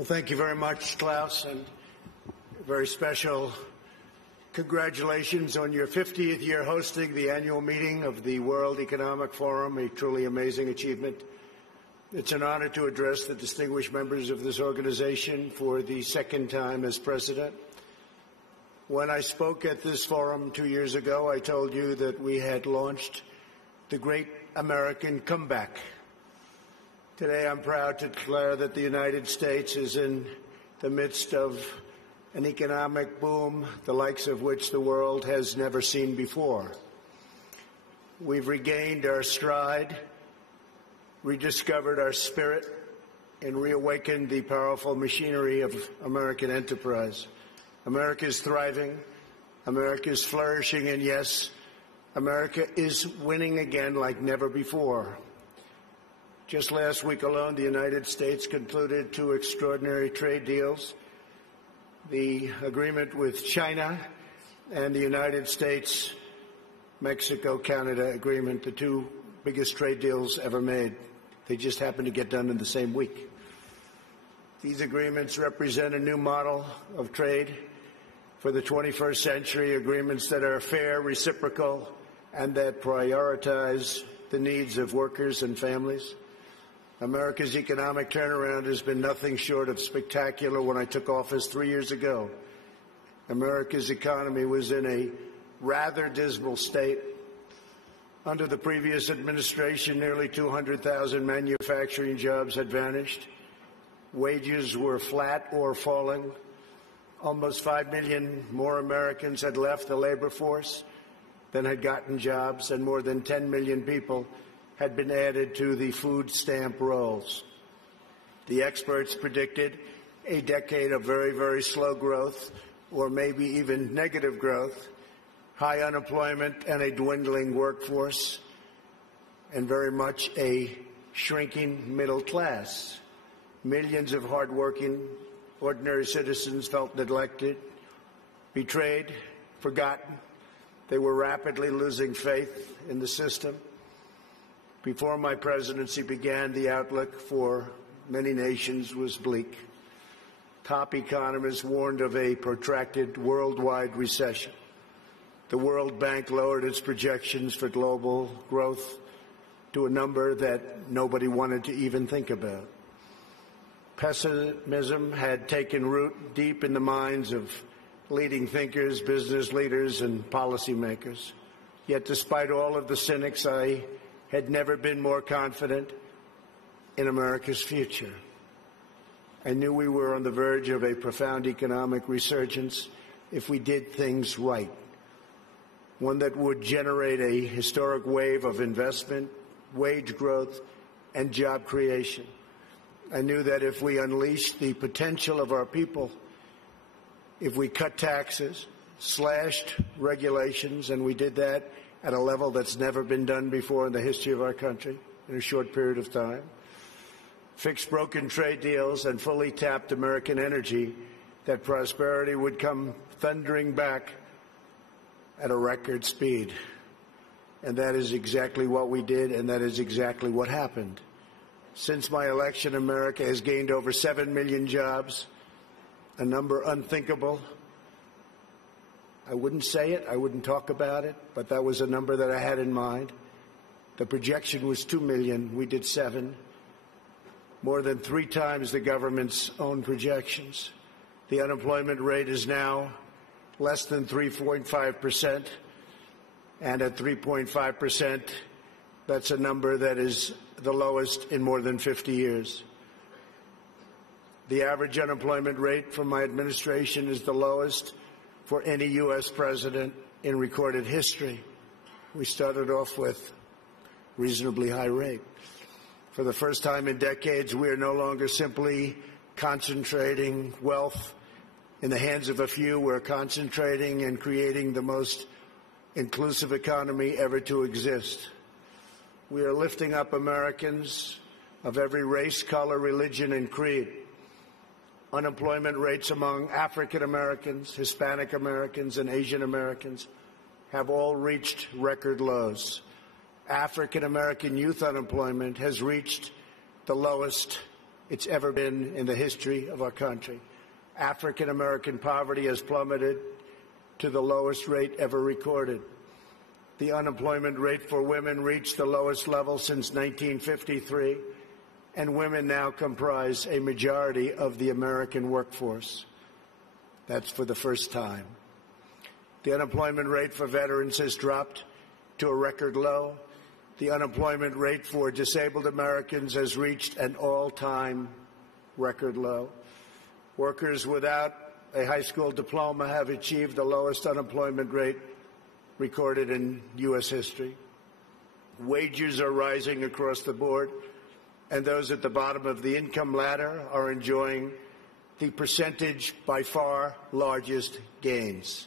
Well, thank you very much, Klaus, and a very special congratulations on your 50th year hosting the annual meeting of the World Economic Forum, a truly amazing achievement. It's an honor to address the distinguished members of this organization for the second time as president. When I spoke at this forum 2 years ago, I told you that we had launched the Great American Comeback. Today, I'm proud to declare that the United States is in the midst of an economic boom, the likes of which the world has never seen before. We've regained our stride, rediscovered our spirit, and reawakened the powerful machinery of American enterprise. America is thriving, America is flourishing, and yes, America is winning again like never before. Just last week alone, the United States concluded 2 extraordinary trade deals, the agreement with China and the United States-Mexico-Canada agreement, the 2 biggest trade deals ever made. They just happened to get done in the same week. These agreements represent a new model of trade for the 21st century, agreements that are fair, reciprocal, and that prioritize the needs of workers and families. America's economic turnaround has been nothing short of spectacular. When I took office 3 years ago, America's economy was in a rather dismal state. Under the previous administration, nearly 200,000 manufacturing jobs had vanished. Wages were flat or falling. Almost 5 million more Americans had left the labor force than had gotten jobs, and more than 10 million people had been added to the food stamp rolls. The experts predicted a decade of very, very slow growth, or maybe even negative growth, high unemployment and a dwindling workforce, and very much a shrinking middle class. Millions of hardworking, ordinary citizens felt neglected, betrayed, forgotten. They were rapidly losing faith in the system. Before my presidency began, the outlook for many nations was bleak. Top economists warned of a protracted worldwide recession. The World Bank lowered its projections for global growth to a number that nobody wanted to even think about. Pessimism had taken root deep in the minds of leading thinkers, business leaders, and policymakers. Yet despite all of the cynics, I had never been more confident in America's future. I knew we were on the verge of a profound economic resurgence if we did things right, one that would generate a historic wave of investment, wage growth, and job creation. I knew that if we unleashed the potential of our people, if we cut taxes, slashed regulations, and we did that at a level that's never been done before in the history of our country in a short period of time, fixed broken trade deals, and fully tapped American energy, that prosperity would come thundering back at a record speed. And that is exactly what we did, and that is exactly what happened. Since my election, America has gained over 7 million jobs, a number unthinkable. I wouldn't say it, I wouldn't talk about it, but that was a number that I had in mind. The projection was 2 million, we did 7, more than 3 times the government's own projections. The unemployment rate is now less than 3.5%, and at 3.5%, that's a number that is the lowest in more than 50 years. The average unemployment rate from my administration is the lowest for any U.S. president in recorded history. We started off with a reasonably high rate. For the first time in decades, we are no longer simply concentrating wealth in the hands of a few. We're concentrating and creating the most inclusive economy ever to exist. We are lifting up Americans of every race, color, religion, and creed. Unemployment rates among African Americans, Hispanic Americans, and Asian Americans have all reached record lows. African American youth unemployment has reached the lowest it's ever been in the history of our country. African American poverty has plummeted to the lowest rate ever recorded. The unemployment rate for women reached the lowest level since 1953, and women now comprise a majority of the American workforce. That's for the first time. The unemployment rate for veterans has dropped to a record low. The unemployment rate for disabled Americans has reached an all-time record low. Workers without a high school diploma have achieved the lowest unemployment rate recorded in U.S. history. Wages are rising across the board, and those at the bottom of the income ladder are enjoying the percentage by far largest gains.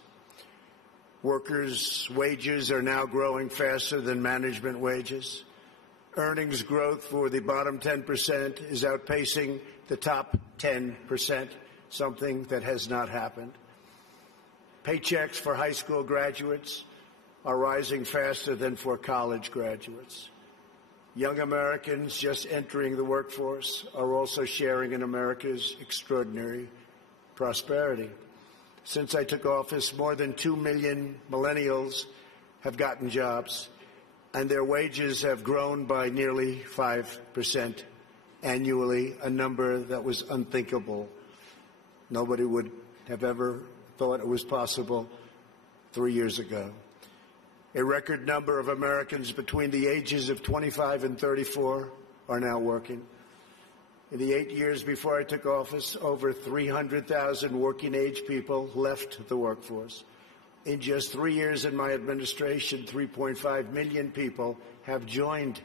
Workers' wages are now growing faster than management wages. Earnings growth for the bottom 10% is outpacing the top 10%, something that has not happened. Paychecks for high school graduates are rising faster than for college graduates. Young Americans just entering the workforce are also sharing in America's extraordinary prosperity. Since I took office, more than 2 million millennials have gotten jobs, and their wages have grown by nearly 5% annually, a number that was unthinkable. Nobody would have ever thought it was possible 3 years ago. A record number of Americans between the ages of 25 and 34 are now working. In the 8 years before I took office, over 300,000 working-age people left the workforce. In just 3 years in my administration, 3.5 million people have joined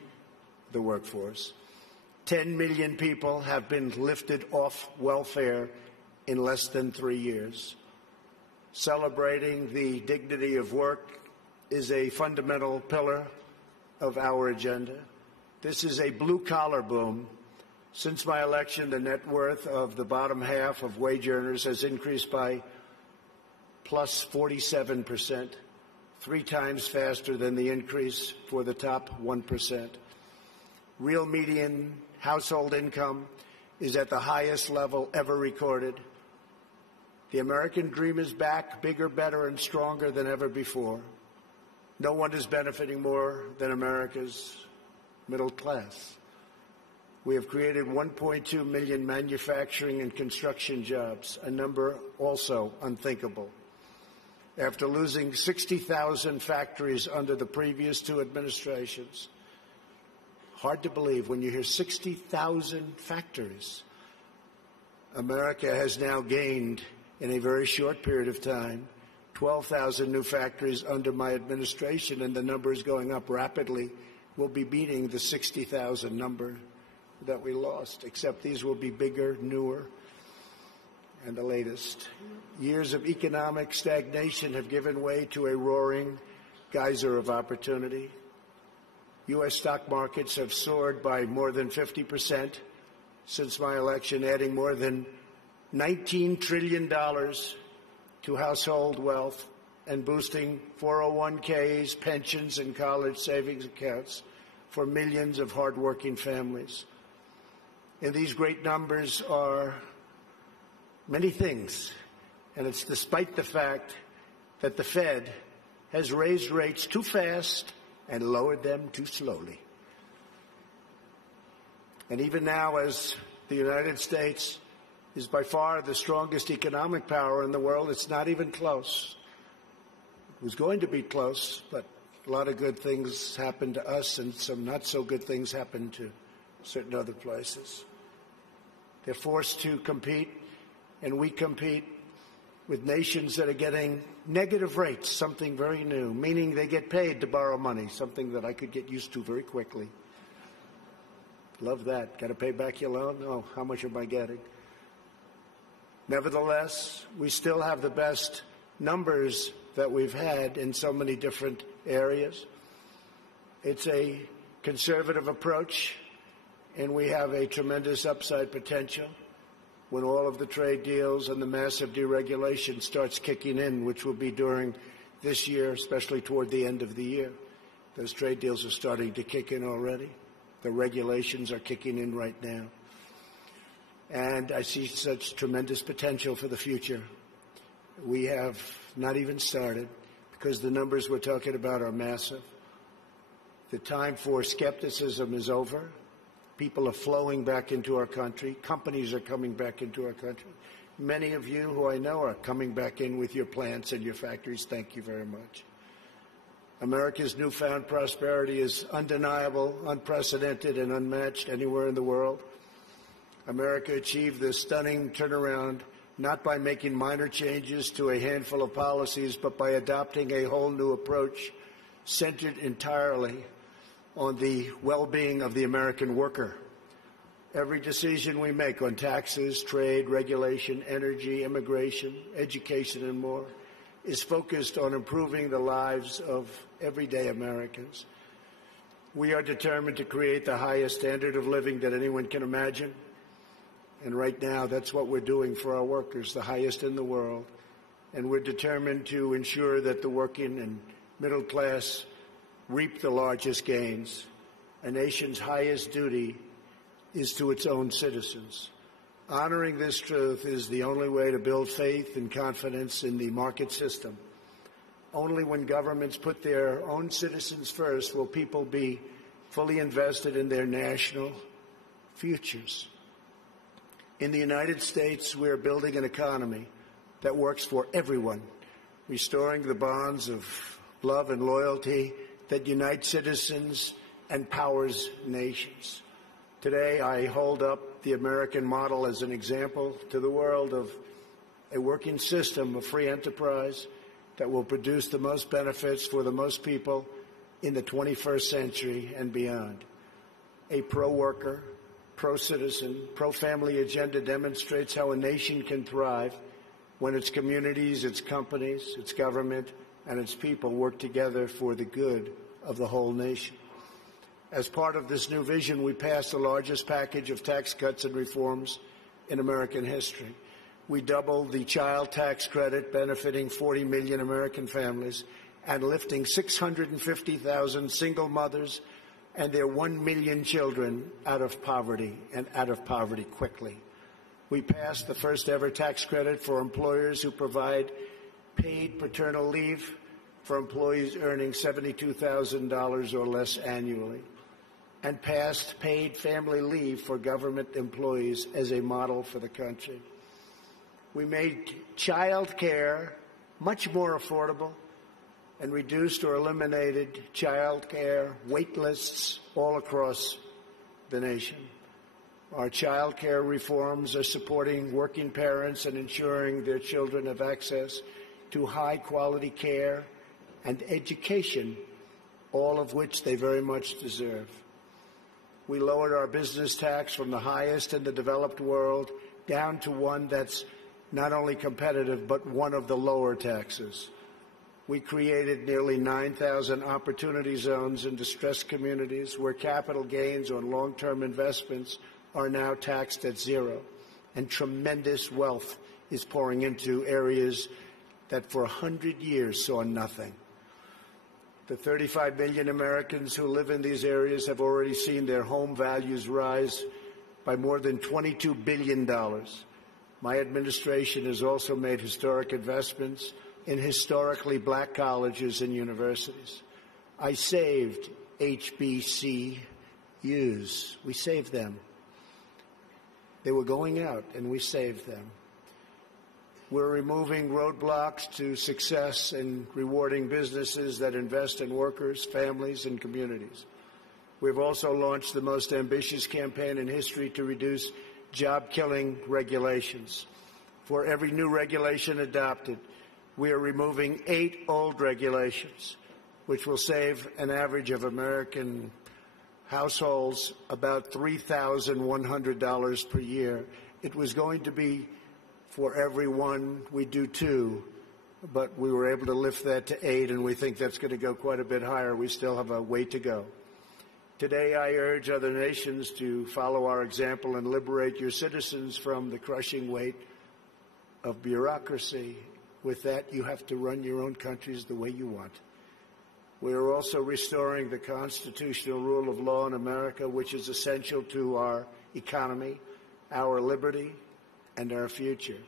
the workforce. 10 million people have been lifted off welfare in less than 3 years. Celebrating the dignity of work is a fundamental pillar of our agenda. This is a blue-collar boom. Since my election, the net worth of the bottom half of wage earners has increased by plus 47%, 3 times faster than the increase for the top 1%. Real median household income is at the highest level ever recorded. The American dream is back, bigger, better, and stronger than ever before. No one is benefiting more than America's middle class. We have created 1.2 million manufacturing and construction jobs, a number also unthinkable. After losing 60,000 factories under the previous 2 administrations, hard to believe when you hear 60,000 factories. America has now gained, in a very short period of time, 12,000 new factories under my administration, and the number is going up rapidly. We'll be beating the 60,000 number that we lost, except these will be bigger, newer, and the latest. Years of economic stagnation have given way to a roaring geyser of opportunity. U.S. stock markets have soared by more than 50% since my election, adding more than $19 trillion to household wealth and boosting 401ks, pensions, and college savings accounts for millions of hardworking families. And these great numbers are many things, and it's despite the fact that the Fed has raised rates too fast and lowered them too slowly. And even now, as the United States is by far the strongest economic power in the world, it's not even close. It was going to be close, but a lot of good things happened to us and some not so good things happened to certain other places. They're forced to compete, and we compete with nations that are getting negative rates, something very new, meaning they get paid to borrow money, something that I could get used to very quickly. Love that. Got to pay back your loan? Oh, how much am I getting? Nevertheless, we still have the best numbers that we've had in so many different areas. It's a conservative approach, and we have a tremendous upside potential when all of the trade deals and the massive deregulation starts kicking in, which will be during this year, especially toward the end of the year. Those trade deals are starting to kick in already. The regulations are kicking in right now. and I see such tremendous potential for the future. We have not even started, because the numbers we're talking about are massive. The time for skepticism is over. People are flowing back into our country. Companies are coming back into our country. Many of you who I know are coming back in with your plants and your factories. Thank you very much. America's newfound prosperity is undeniable, unprecedented, and unmatched anywhere in the world. America achieved this stunning turnaround not by making minor changes to a handful of policies, but by adopting a whole new approach centered entirely on the well-being of the American worker. Every decision we make on taxes, trade, regulation, energy, immigration, education, and more is focused on improving the lives of everyday Americans. We are determined to create the highest standard of living that anyone can imagine. And right now, that's what we're doing for our workers, the highest in the world. And we're determined to ensure that the working and middle class reap the largest gains. A nation's highest duty is to its own citizens. Honoring this truth is the only way to build faith and confidence in the market system. Only when governments put their own citizens first will people be fully invested in their national futures. In the United States, we're building an economy that works for everyone, restoring the bonds of love and loyalty that unite citizens and powers nations. Today, I hold up the American model as an example to the world of a working system of free enterprise that will produce the most benefits for the most people in the 21st century and beyond. A pro-worker, pro-citizen, pro-family agenda demonstrates how a nation can thrive when its communities, its companies, its government, and its people work together for the good of the whole nation. As part of this new vision, we passed the largest package of tax cuts and reforms in American history. We doubled the child tax credit, benefiting 40 million American families and lifting 650,000 single mothers and their 1 million children out of poverty, and out of poverty quickly. We passed the first ever tax credit for employers who provide paid paternal leave for employees earning $72,000 or less annually, and passed paid family leave for government employees as a model for the country. We made child care much more affordable and reduced or eliminated child care wait lists all across the nation. Our child care reforms are supporting working parents and ensuring their children have access to high-quality care and education, all of which they very much deserve. We lowered our business tax from the highest in the developed world down to one that's not only competitive, but one of the lower taxes. We created nearly 9,000 opportunity zones in distressed communities where capital gains on long-term investments are now taxed at zero, and tremendous wealth is pouring into areas that for 100 years saw nothing. The 35 million Americans who live in these areas have already seen their home values rise by more than $22 billion. My administration has also made historic investments in historically black colleges and universities. I saved HBCUs. We saved them. They were going out, and we saved them. We're removing roadblocks to success and rewarding businesses that invest in workers, families, and communities. We've also launched the most ambitious campaign in history to reduce job-killing regulations. For every new regulation adopted, we are removing 8 old regulations, which will save an average of American households about $3,100 per year. It was going to be for every one, we do 2, but we were able to lift that to 8, and we think that's going to go quite a bit higher. We still have a way to go. Today, I urge other nations to follow our example and liberate your citizens from the crushing weight of bureaucracy. With that, you have to run your own countries the way you want. We are also restoring the constitutional rule of law in America, which is essential to our economy our liberty, and our future.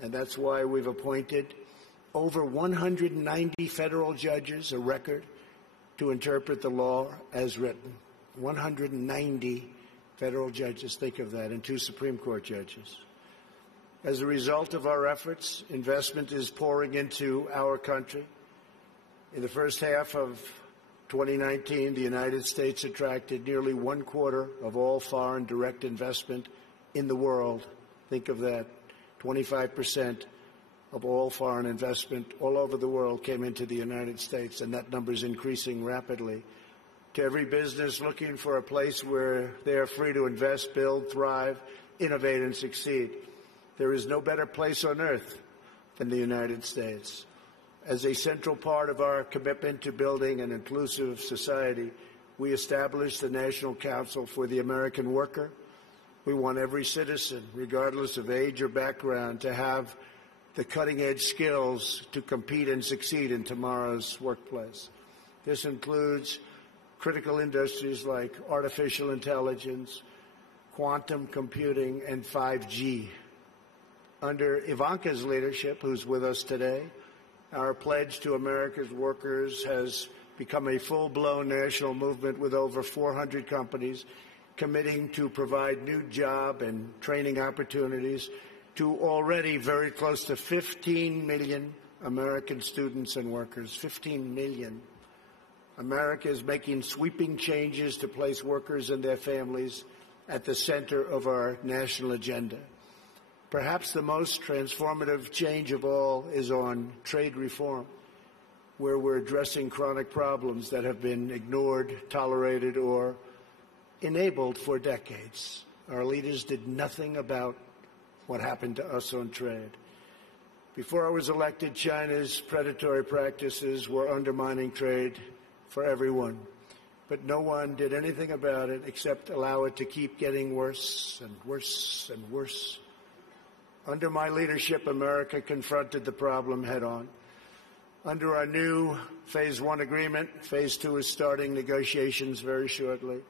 And that's why we've appointed over 190 federal judges, a record, to interpret the law as written. 190 federal judges, think of that, and 2 Supreme Court judges. As a result of our efforts, investment is pouring into our country. In the first half of 2019, the United States attracted nearly 1/4 of all foreign direct investment in the world. Think of that. 25% of all foreign investment all over the world came into the United States, and that number is increasing rapidly. To every business looking for a place where they are free to invest, build, thrive, innovate, and succeed, there is no better place on earth than the United States. As a central part of our commitment to building an inclusive society, we established the National Council for the American Worker. We want every citizen, regardless of age or background, to have the cutting-edge skills to compete and succeed in tomorrow's workplace. This includes critical industries like artificial intelligence, quantum computing, and 5G. Under Ivanka's leadership, who's with us today, our pledge to America's workers has become a full-blown national movement with over 400 companies committing to provide new job and training opportunities to already very close to 15 million American students and workers. 15 million. America is making sweeping changes to place workers and their families at the center of our national agenda. Perhaps the most transformative change of all is on trade reform, where we're addressing chronic problems that have been ignored, tolerated, or enabled for decades. Our leaders did nothing about what happened to us on trade. Before I was elected, China's predatory practices were undermining trade for everyone, but no one did anything about it except allow it to keep getting worse and worse and worse. Under my leadership, America confronted the problem head-on. Under our new Phase 1 agreement, Phase 2 is starting negotiations very shortly.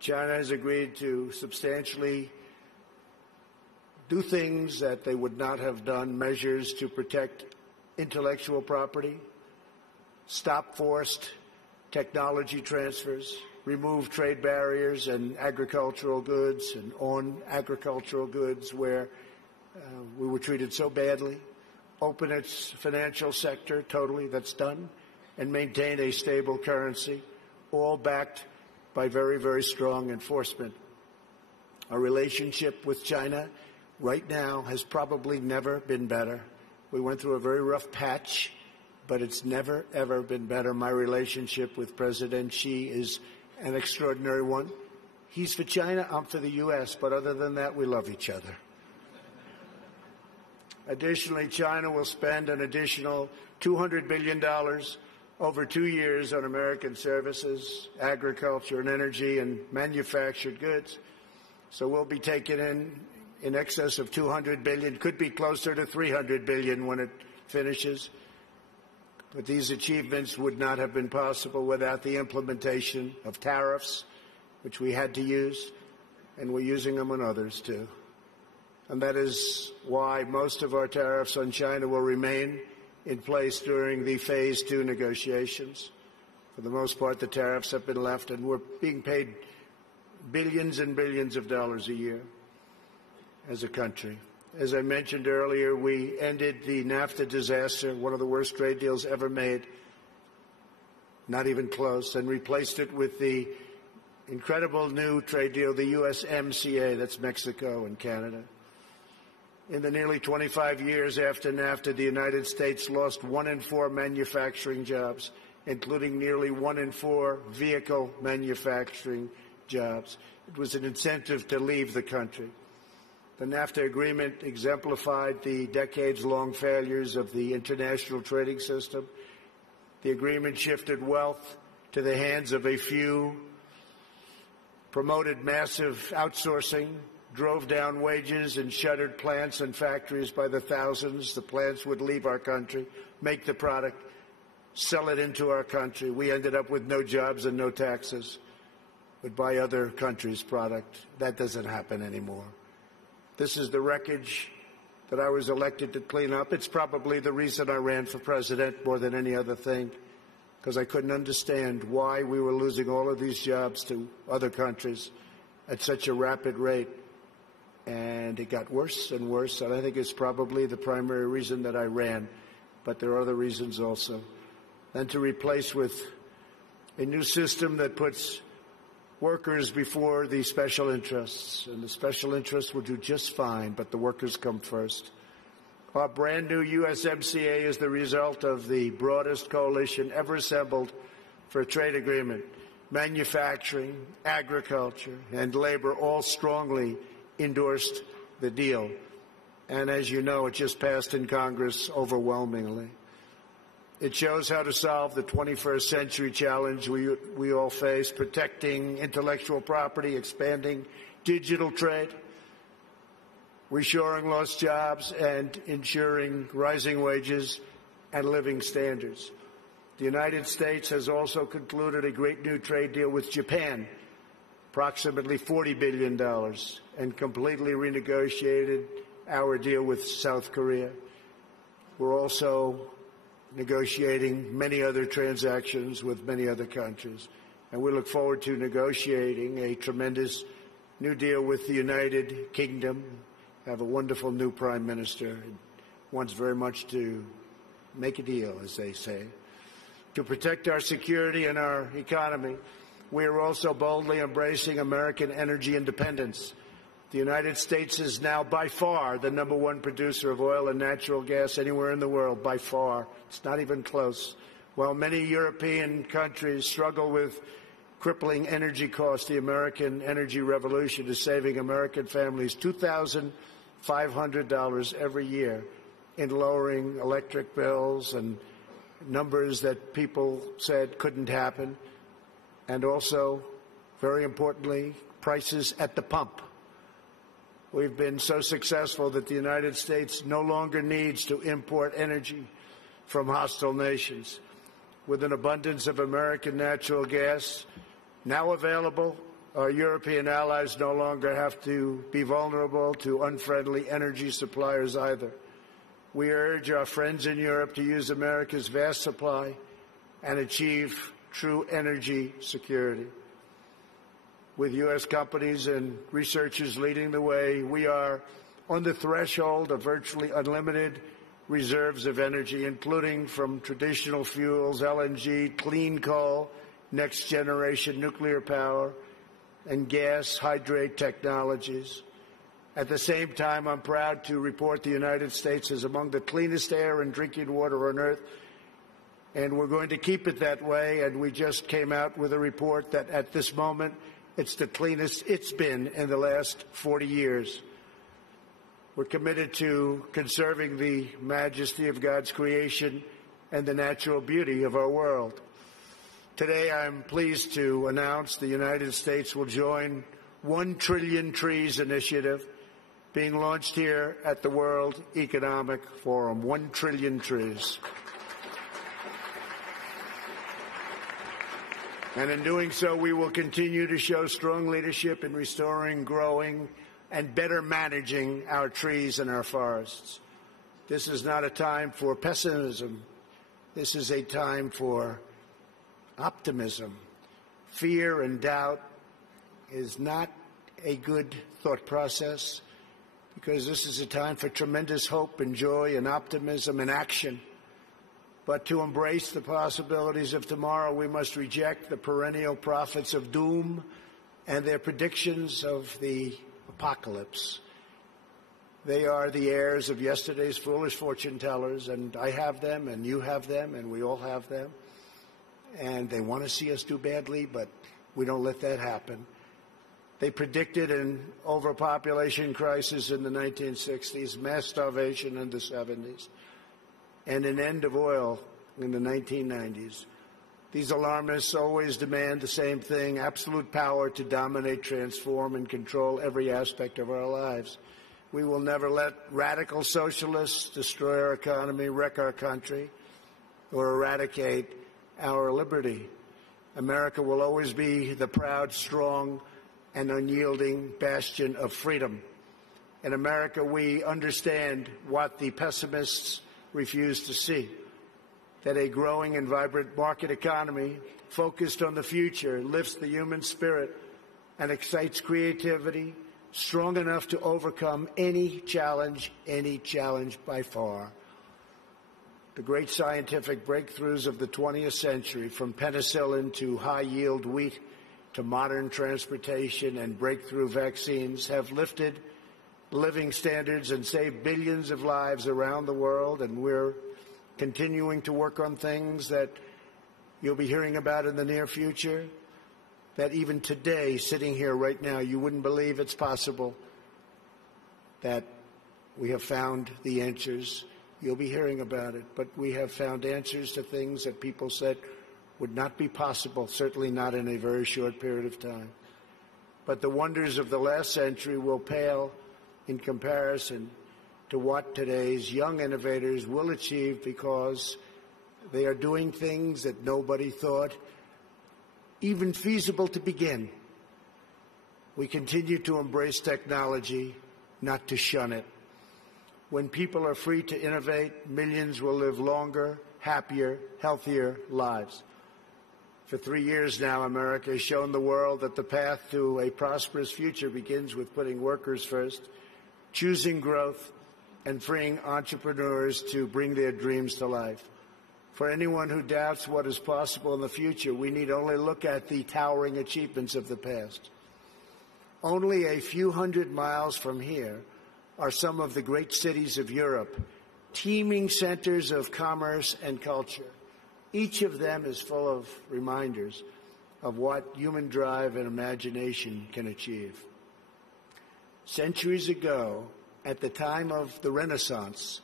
China has agreed to substantially do things that they would not have done, measures to protect intellectual property, stop forced technology transfers, remove trade barriers and agricultural goods and on agricultural goods where we were treated so badly, open its financial sector totally, that's done, and maintain a stable currency, all backed by very, very strong enforcement. Our relationship with China right now has probably never been better. We went through a very rough patch, but it's never, ever been better. My relationship with President Xi is an extraordinary one. He's for China, I'm for the U.S., but other than that, we love each other. Additionally, China will spend an additional $200 billion over 2 years on American services, agriculture and energy, and manufactured goods. So we'll be taking in excess of $200 billion, could be closer to $300 billion when it finishes. But these achievements would not have been possible without the implementation of tariffs, which we had to use, and we're using them on others too. And that is why most of our tariffs on China will remain in place during the Phase 2 negotiations. For the most part, the tariffs have been left, and we're being paid billions and billions of dollars a year as a country. As I mentioned earlier, we ended the NAFTA disaster, one of the worst trade deals ever made, not even close, and replaced it with the incredible new trade deal, the USMCA, that's Mexico and Canada. In the nearly 25 years after NAFTA, the United States lost 1 in 4 manufacturing jobs, including nearly 1 in 4 vehicle manufacturing jobs. It was an incentive to leave the country. The NAFTA agreement exemplified the decades-long failures of the international trading system. The agreement shifted wealth to the hands of a few, promoted massive outsourcing, drove down wages, and shuttered plants and factories by the thousands. The plants would leave our country, make the product, sell it into our country. We ended up with no jobs and no taxes. Would buy other countries' product. That doesn't happen anymore. This is the wreckage that I was elected to clean up. It's probably the reason I ran for president more than any other thing, because I couldn't understand why we were losing all of these jobs to other countries at such a rapid rate. And it got worse and worse, and I think it's probably the primary reason that I ran, but there are other reasons also. And to replace with a new system that puts workers before the special interests, and the special interests will do just fine, but the workers come first. Our brand new USMCA is the result of the broadest coalition ever assembled for a trade agreement. Manufacturing, agriculture, and labor all strongly endorsed the deal. And as you know, it just passed in Congress overwhelmingly. It shows how to solve the 21st century challenge we all face, protecting intellectual property, expanding digital trade, restoring lost jobs, and ensuring rising wages and living standards. The United States has also concluded a great new trade deal with Japan, approximately $40 billion, and completely renegotiated our deal with South Korea. We're also negotiating many other transactions with many other countries, and we look forward to negotiating a tremendous new deal with the United Kingdom. Have a wonderful new Prime Minister and wants very much to make a deal, as they say. To protect our security and our economy, we are also boldly embracing American energy independence. The United States is now by far the #1 producer of oil and natural gas anywhere in the world, by far. It's not even close. While many European countries struggle with crippling energy costs, the American energy revolution is saving American families $2,500 every year in lowering electric bills and numbers that people said couldn't happen, and also, very importantly, prices at the pump. We've been so successful that the United States no longer needs to import energy from hostile nations. With an abundance of American natural gas now available, our European allies no longer have to be vulnerable to unfriendly energy suppliers either. We urge our friends in Europe to use America's vast supply and achieve true energy security. With U.S. companies and researchers leading the way, we are on the threshold of virtually unlimited reserves of energy, including from traditional fuels, LNG, clean coal, next-generation nuclear power, and gas hydrate technologies. At the same time, I'm proud to report the United States is among the cleanest air and drinking water on Earth, and we're going to keep it that way. And we just came out with a report that at this moment, it's the cleanest it's been in the last 40 years. We're committed to conserving the majesty of God's creation and the natural beauty of our world. Today, I'm pleased to announce the United States will join 1 Trillion Trees initiative being launched here at the World Economic Forum. 1 trillion trees. And in doing so, we will continue to show strong leadership in restoring, growing, and better managing our trees and our forests. This is not a time for pessimism. This is a time for optimism. Fear and doubt is not a good thought process, because this is a time for tremendous hope and joy and optimism and action. But to embrace the possibilities of tomorrow, we must reject the perennial prophets of doom and their predictions of the apocalypse. They are the heirs of yesterday's foolish fortune tellers, and I have them, and you have them, and we all have them. And they want to see us do badly, but we don't let that happen. They predicted an overpopulation crisis in the 1960s, mass starvation in the 70s, and an end of oil in the 1990s. These alarmists always demand the same thing: absolute power to dominate, transform, and control every aspect of our lives. We will never let radical socialists destroy our economy, wreck our country, or eradicate our liberty. America will always be the proud, strong, and unyielding bastion of freedom. In America, we understand what the pessimists refuse to see, that a growing and vibrant market economy focused on the future lifts the human spirit and excites creativity strong enough to overcome any challenge by far. The great scientific breakthroughs of the 20th century, from penicillin to high-yield wheat to modern transportation and breakthrough vaccines, have lifted living standards and saved billions of lives around the world, and we're continuing to work on things that you'll be hearing about in the near future, that even today, sitting here right now, you wouldn't believe it's possible, that we have found the answers. You'll be hearing about it, but we have found answers to things that people said would not be possible, certainly not in a very short period of time. But the wonders of the last century will pale in comparison to what today's young innovators will achieve, because they are doing things that nobody thought even feasible to begin. We continue to embrace technology, not to shun it. When people are free to innovate, millions will live longer, happier, healthier lives. For 3 years now, America has shown the world that the path to a prosperous future begins with putting workers first, choosing growth, and freeing entrepreneurs to bring their dreams to life. For anyone who doubts what is possible in the future, we need only look at the towering achievements of the past. Only a few hundred miles from here are some of the great cities of Europe, teeming centers of commerce and culture. Each of them is full of reminders of what human drive and imagination can achieve. Centuries ago, at the time of the Renaissance,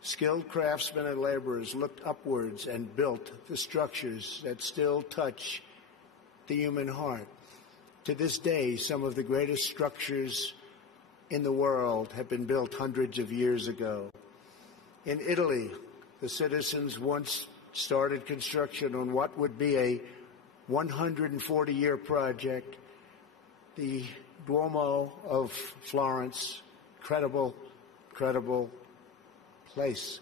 skilled craftsmen and laborers looked upwards and built the structures that still touch the human heart. To this day, some of the greatest structures in the world have been built hundreds of years ago. In Italy, the citizens once started construction on what would be a 140-year project, the Duomo of Florence. Incredible place.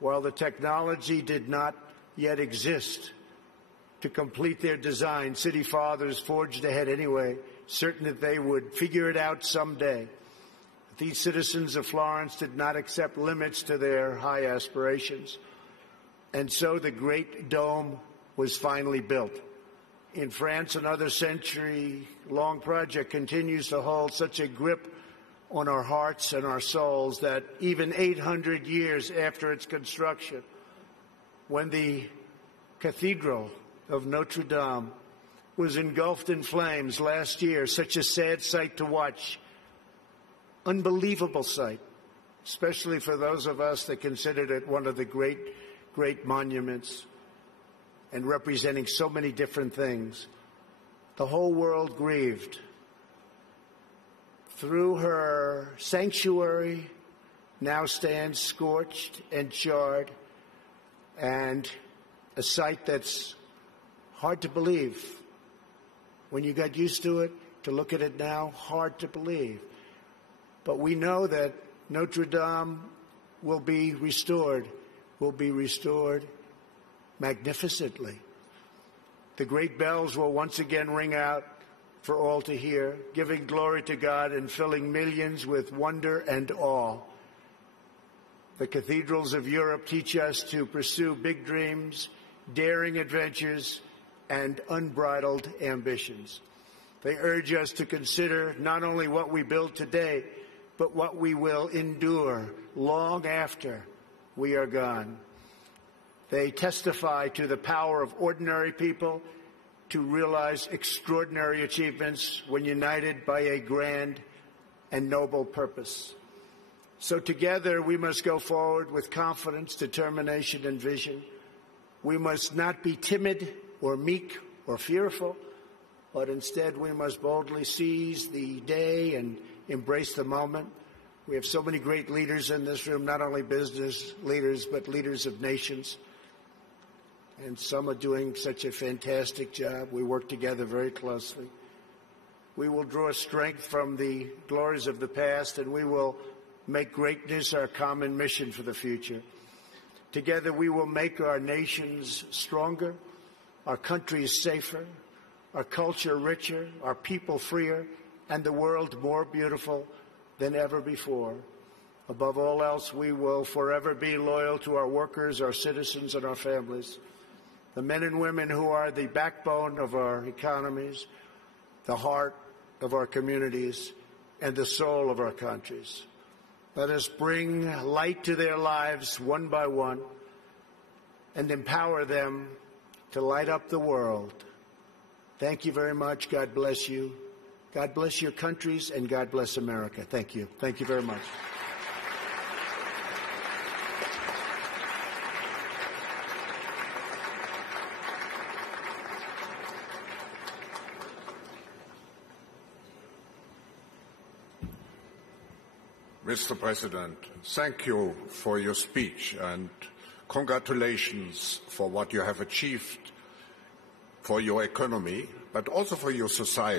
While the technology did not yet exist to complete their design, city fathers forged ahead anyway, certain that they would figure it out someday. These citizens of Florence did not accept limits to their high aspirations, and so the Great Dome was finally built. In France, another century-long project continues to hold such a grip on our hearts and our souls that even 800 years after its construction, when the Cathedral of Notre Dame was engulfed in flames last year, such a sad sight to watch, unbelievable sight, especially for those of us that considered it one of the great monuments and representing so many different things. The whole world grieved. Through her sanctuary now stands scorched and charred, and a sight that's hard to believe. When you got used to it, to look at it now, hard to believe. But we know that Notre Dame will be restored magnificently. The great bells will once again ring out for all to hear, giving glory to God and filling millions with wonder and awe. The cathedrals of Europe teach us to pursue big dreams, daring adventures, and unbridled ambitions. They urge us to consider not only what we build today, but what we will endure long after we are gone. They testify to the power of ordinary people to realize extraordinary achievements when united by a grand and noble purpose. So together we must go forward with confidence, determination, and vision. We must not be timid or meek or fearful, but instead we must boldly seize the day and embrace the moment. We have so many great leaders in this room, not only business leaders, but leaders of nations. And some are doing such a fantastic job. We work together very closely. We will draw strength from the glories of the past, and we will make greatness our common mission for the future. Together, we will make our nations stronger, our countries safer, our culture richer, our people freer, and the world more beautiful than ever before. Above all else, we will forever be loyal to our workers, our citizens, and our families, the men and women who are the backbone of our economies, the heart of our communities, and the soul of our countries. Let us bring light to their lives one by one and empower them to light up the world. Thank you very much. God bless you. God bless your countries, and God bless America. Thank you. Thank you very much. Mr. President, thank you for your speech and congratulations for what you have achieved for your economy, but also for your society.